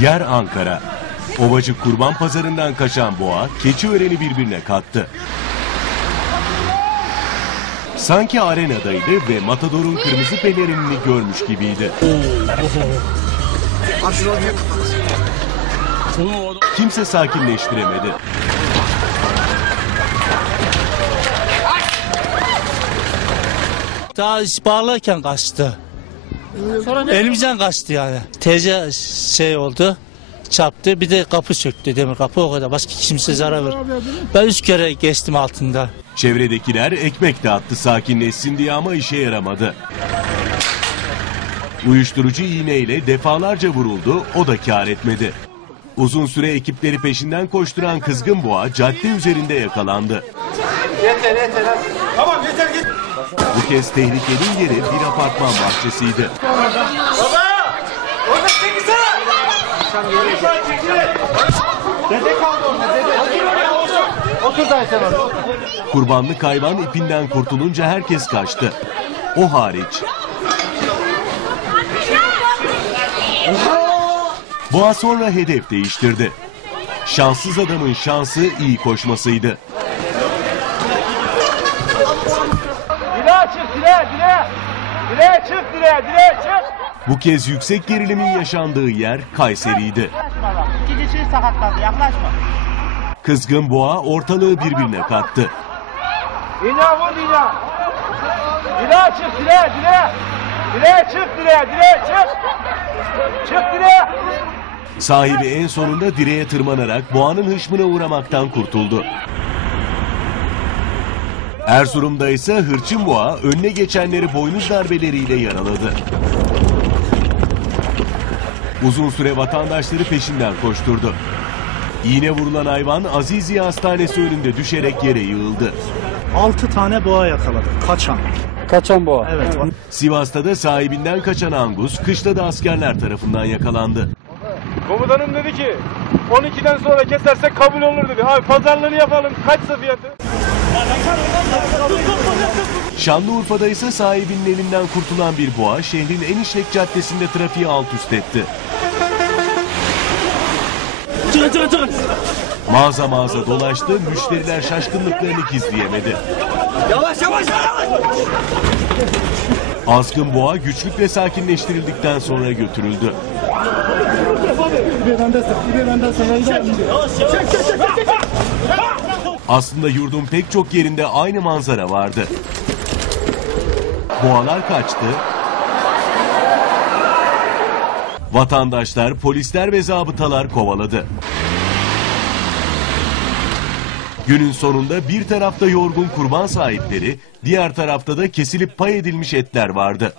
Yer Ankara. Ovacık kurban pazarından kaçan boğa Keçiören'i birbirine kattı. Sanki arenadaydı ve Matador'un kırmızı pelerinini görmüş gibiydi. Kimse sakinleştiremedi. Daha bağlarken kaçtı. Elimizden kaçtı yani. Teyze şey oldu. Çarptı. Bir de kapı söktü demir kapı o kadar. Başka kimse zarar ver. Ben üç kere geçtim altında. Çevredekiler ekmek dağıttı sakinleşsin diye ama işe yaramadı. Uyuşturucu iğneyle defalarca vuruldu, o da kar etmedi. Uzun süre ekipleri peşinden koşturan kızgın boğa cadde üzerinde yakalandı. Bu kez tehlikenin yeri bir apartman bahçesiydi. Kurbanlık hayvan ipinden kurtulunca herkes kaçtı. O hariç. Boğa sonra hedef değiştirdi. Şanssız adamın şansı iyi koşmasıydı. Direğe çık direğe direğe. Direğe çık direğe direğe çık. Bu kez yüksek gerilimin yaşandığı yer Kayseri'ydi. İki kişi sakatlandı yaklaşma. Kızgın boğa ortalığı birbirine kattı. İğne vur iğne. Direğe çık direğe direğe. Direğe çık direğe direğe çık. Çık direğe. Sahibi en sonunda direğe tırmanarak boğanın hışmına uğramaktan kurtuldu. Erzurum'da ise hırçın boğa önüne geçenleri boynuz darbeleriyle yaraladı. Uzun süre vatandaşları peşinden koşturdu. İğne vurulan hayvan Aziziye Hastanesi önünde düşerek yere yığıldı. 6 tane boğa yakaladık. Kaçan. Kaçan boğa. Evet. Sivas'ta da sahibinden kaçan Angus, kışla da askerler tarafından yakalandı. Komutanım dedi ki 12'den sonra kesersek kabul olur dedi. Abi pazarlığını yapalım. Kaçsa fiyatı? Şanlıurfa'da ise sahibinin elinden kurtulan bir boğa şehrin en işlek caddesinde trafiği alt üst etti. Çıkın çıkın çıkın. Mağaza mağaza dolaştı, müşteriler şaşkınlıklarını gizleyemedi. Yavaş yavaş yavaş. Azgın boğa güçlükle sakinleştirildikten sonra götürüldü. Aslında yurdun pek çok yerinde aynı manzara vardı. Boğalar kaçtı. Vatandaşlar, polisler ve zabıtalar kovaladı. Günün sonunda bir tarafta yorgun kurban sahipleri, diğer tarafta da kesilip pay edilmiş etler vardı.